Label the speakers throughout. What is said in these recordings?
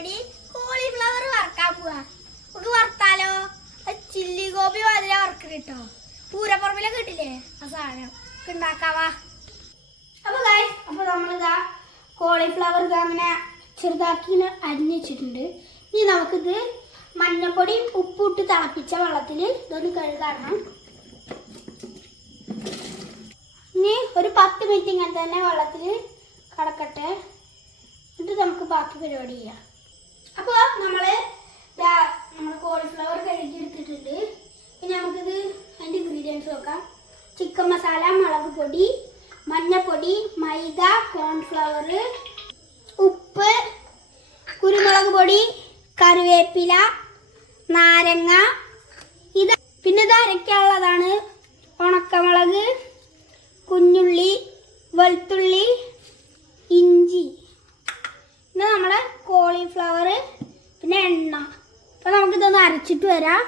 Speaker 1: പരിപാടി കോളിഫ്ലവർ വറക്കാൻ പോവാ. നമുക്ക് വറുത്താലോ? ചില്ലി ഗോപി മാതിരി വറക്കണ കേട്ടോ പൂരപ്പുറമ്പിലെ കിട്ടില്ലേ? ആ സാധനം. ഉണ്ടാക്കാവാ അപ്പൊ അപ്പൊ നമ്മളിതാ കോളിഫ്ലവർ അങ്ങനെ ചെറുതാക്കി അരിഞ്ഞിട്ടുണ്ട് ഇനി നമുക്കിത് മഞ്ഞപ്പൊടിയും ഉപ്പിട്ട് തിളപ്പിച്ച വെള്ളത്തിൽ ഇതൊന്ന് കഴുകണം ഇനി ഒരു പത്ത് മിനിറ്റ് ഇങ്ങനെ തന്നെ വെള്ളത്തിൽ കടക്കട്ടെ. എന്നിട്ട് നമുക്ക് ബാക്കി പരിപാടി ചെയ്യാം. അപ്പോൾ നമ്മൾ നമ്മൾ കോളിഫ്ലവർ കഴുകി എടുത്തിട്ടുണ്ട്. ഇനി നമുക്കിത് അതിന്റെ ഇൻഗ്രീഡിയൻസ് നോക്കാം. ചിക്കൻ മസാല മുളക് പൊടി മഞ്ഞപ്പൊടി മൈദ കോൺഫ്ലവർ ഉപ്പ് കുരുമുളക് പൊടി കറിവേപ്പില നാരങ്ങ. ഇത് പിന്നെ ഇത് അരയ്ക്കാനുള്ളതാണ് ഉണക്കമുളക് കുഞ്ഞുള്ളി വെളുത്തുള്ളി ഇഞ്ചി പിന്നെ നമ്മുടെ കോളിഫ്ലവർ പിന്നെ എണ്ണ. അപ്പം നമുക്കിതൊന്ന് അരച്ചിട്ട് വരാം.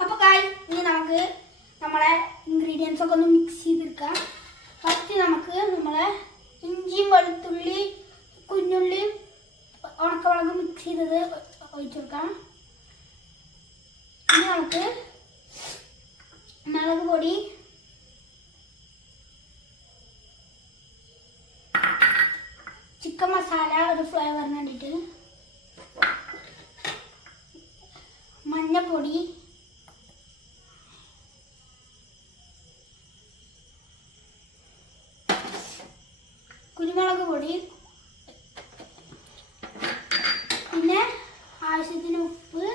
Speaker 1: അപ്പോൾ കായ് ഇനി നമുക്ക് നമ്മളെ ഇൻഗ്രീഡിയൻസ് ഒക്കെ ഒന്ന് മിക്സ് ചെയ്തെടുക്കാം. ഫസ്റ്റ് നമുക്ക് നമ്മളെ ഇഞ്ചിയും വെളുത്തുള്ളി കുഞ്ഞുള്ളിയും ഉണക്കമുളക് മിക്സ് ചെയ്തത് ഒഴിച്ചു കൊടുക്കാം ഇനി നമുക്ക് മുളക് പൊടി ചിക്കൻ മസാല ഒരു ഫ്ലേവറിന് വേണ്ടിയിട്ട് മഞ്ഞപ്പൊടി. കുരുമുളക് പൊടി പിന്നെ ആവശ്യത്തിന് ഉപ്പ്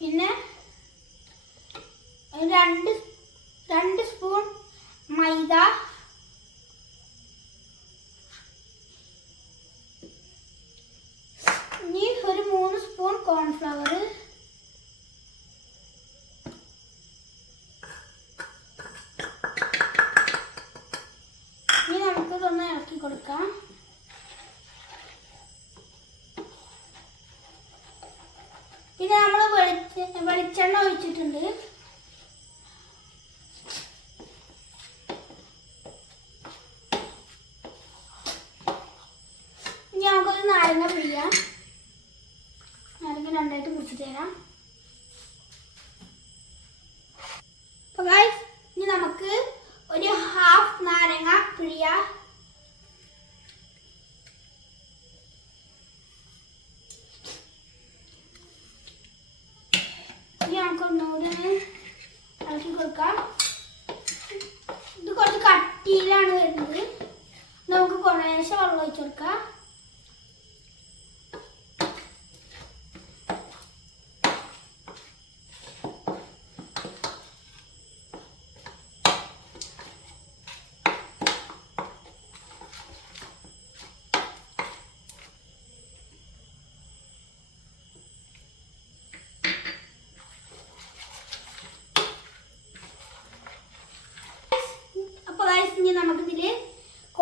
Speaker 1: പിന്നെ ഒരു രണ്ട് രണ്ട് സ്പൂൺ മൈദ ഇനി ഒരു മൂന്ന് കോൺഫ്ലവർ ഇനി നമുക്ക് ഇതൊന്ന് ഇളക്കി കൊടുക്കാം. പിന്നെ നമ്മൾ വെളിച്ച വെളിച്ചെണ്ണ ഒഴിച്ചിട്ടുണ്ട്. ഇനി നമുക്കൊരു നാരങ്ങ പിഴിയാം രണ്ടായിട്ട് മുറിച്ചിട്ട് തരാം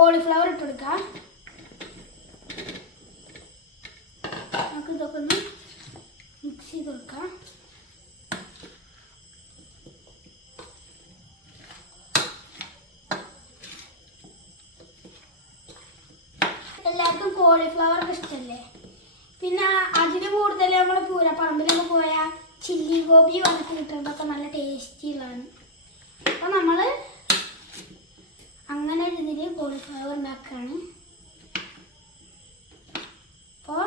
Speaker 1: കോളിഫ്ലവർ ഇട്ട് നമുക്ക് ഇതൊക്കെ ഒന്ന് മിക്സ് ചെയ്ത് കൊടുക്കാം. എല്ലാവർക്കും കോളിഫ്ലവർ ഇഷ്ടമല്ലേ പിന്നെ അതിന് കൂടുതൽ നമ്മൾ പൂരപ്പറമ്പിലൊക്കെ പോയാൽ ചില്ലി ഗോപി വന്നിട്ട് കിട്ടുന്നതൊക്കെ നല്ല ടേസ്റ്റിയുള്ളതാണ് അപ്പം നമ്മൾ അങ്ങനെ ഒരു ഇതിൽ കോളിഫ്ലവർ ഉണ്ടാക്കുകയാണ് അപ്പോൾ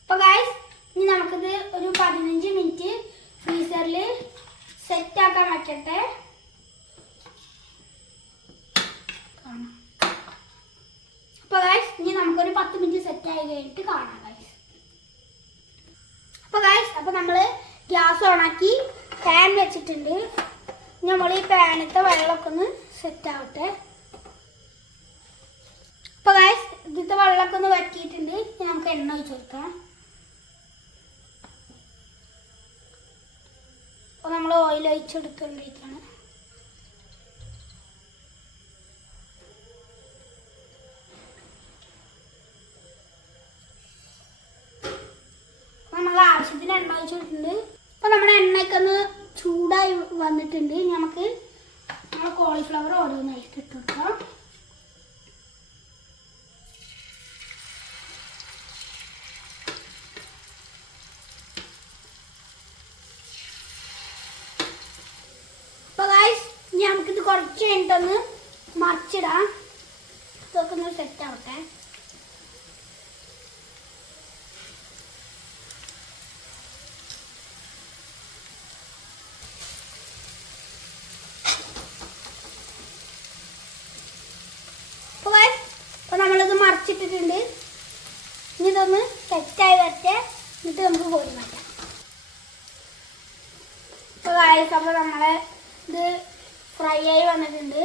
Speaker 1: അപ്പോൾ ഗായ്സ് ഇനി നമുക്കിത് ഒരു പതിനഞ്ച് മിനിറ്റ് ഫ്രീസറിൽ സെറ്റ് ആക്കാൻ വെക്കട്ടെ. അപ്പോൾ ഗായ്സ് ഇനി നമുക്കൊരു പത്ത് മിനിറ്റ് സെറ്റ് ആയി കഴിഞ്ഞിട്ട് കാണാം അപ്പോൾ നമ്മൾ ഗ്യാസ് ഓണാക്കി പാൻ വെച്ചിട്ടുണ്ട്. നമ്മൾ ഈ പാനത്തെ വെള്ളമൊക്കെ ഒന്ന് സെറ്റ് ആവട്ടെ. അപ്പോൾ ഗായ്സ് ഇതിത്തെ വെള്ളമൊക്കെ ഒന്ന് വറ്റിയിട്ടുണ്ട്. നമുക്ക് എണ്ണ ഒഴിച്ച് കൊടുക്കാം. അപ്പോൾ നമ്മൾ ഓയിൽ ഒഴിച്ചെടുക്കൊണ്ടിരിക്കുകയാണ് വെച്ചിട്ടുണ്ട് അപ്പൊ നമ്മുടെ എണ്ണയ്ക്ക് ഒന്ന് ചൂടായി വന്നിട്ടുണ്ട്. നമുക്ക് നമ്മൾ കോളിഫ്ലവർ ഓരോന്നായി ഇട്ട് കൊടുക്കാം. നമുക്കിത് കുറച്ച് കഴിഞ്ഞിട്ടൊന്ന് മറിച്ചിടാം. ഇതൊക്കെ ഒന്ന് സെറ്റ് ആവട്ടെ. നമ്മളിത് മറിച്ചിട്ടിട്ടുണ്ട് ഇനി ഇതൊന്ന് സെറ്റായി വരട്ടെ. എന്നിട്ട് നമുക്ക് കോരി മാറ്റാം. ഇപ്പൊ ഗായസ് അപ്പൊ നമ്മളെ ഇത് ഫ്രൈ ആയി വന്നിട്ടുണ്ട്.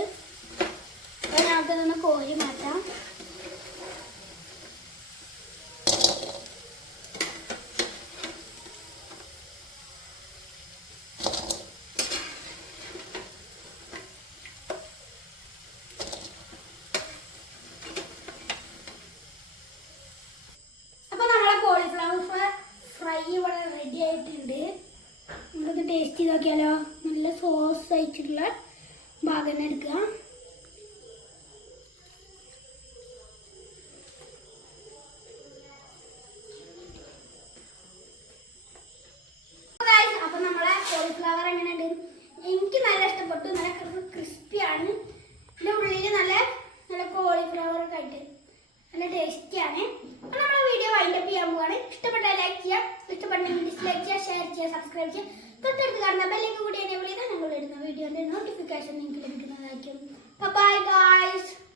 Speaker 1: അപ്പൊ നമുക്കിതൊന്ന് കോരി മാറ്റാം അപ്പൊ നമ്മളെ കോളിഫ്ലവർ ഫ്രൈ ഇവിടെ റെഡി ആയിട്ടുണ്ട്. നമുക്കിത് ടേസ്റ്റ് ചെയ്ത് നോക്കിയാലോ? നല്ല സോസ് ആയിട്ടുള്ള ഭാഗം എടുക്കുക Guys, അപ്പൊ നമ്മളെ കോളിഫ്ലവർ എങ്ങനെയുണ്ട് എനിക്ക് നല്ല ഇഷ്ടപ്പെട്ടു നല്ല ക്രിസ്പിയാണ് ഇതിന്റെ ഉള്ളിൽ നല്ല നല്ല കോളിഫ്ലവർ ഒക്കെ ആയിട്ട് നല്ല ടേസ്റ്റിയാണ്. അപ്പൊ നമ്മുടെ വീഡിയോ വൈൻഡപ്പ് ചെയ്യാൻ പോവാണ്. ഇഷ്ടപ്പെട്ടാൽ ലൈക്ക് ചെയ്യാം. ഇഷ്ടപ്പെട്ടെങ്കിൽ ഡിസ്ലൈക്ക് ചെയ്യുക ഷെയർ ചെയ്യുക സബ്സ്ക്രൈബ് ചെയ്യുക തൊട്ടടുത്ത് കാണുന്ന ബെല്ലേക്ക് കൂടി എന്നെ ചെയ്താൽ ഞങ്ങൾ വരുന്ന വീഡിയോന്റെ നോട്ടിഫിക്കേഷൻ നിങ്ങൾക്ക് ലഭിക്കുന്നതായിരിക്കും. ബൈ ഗായ്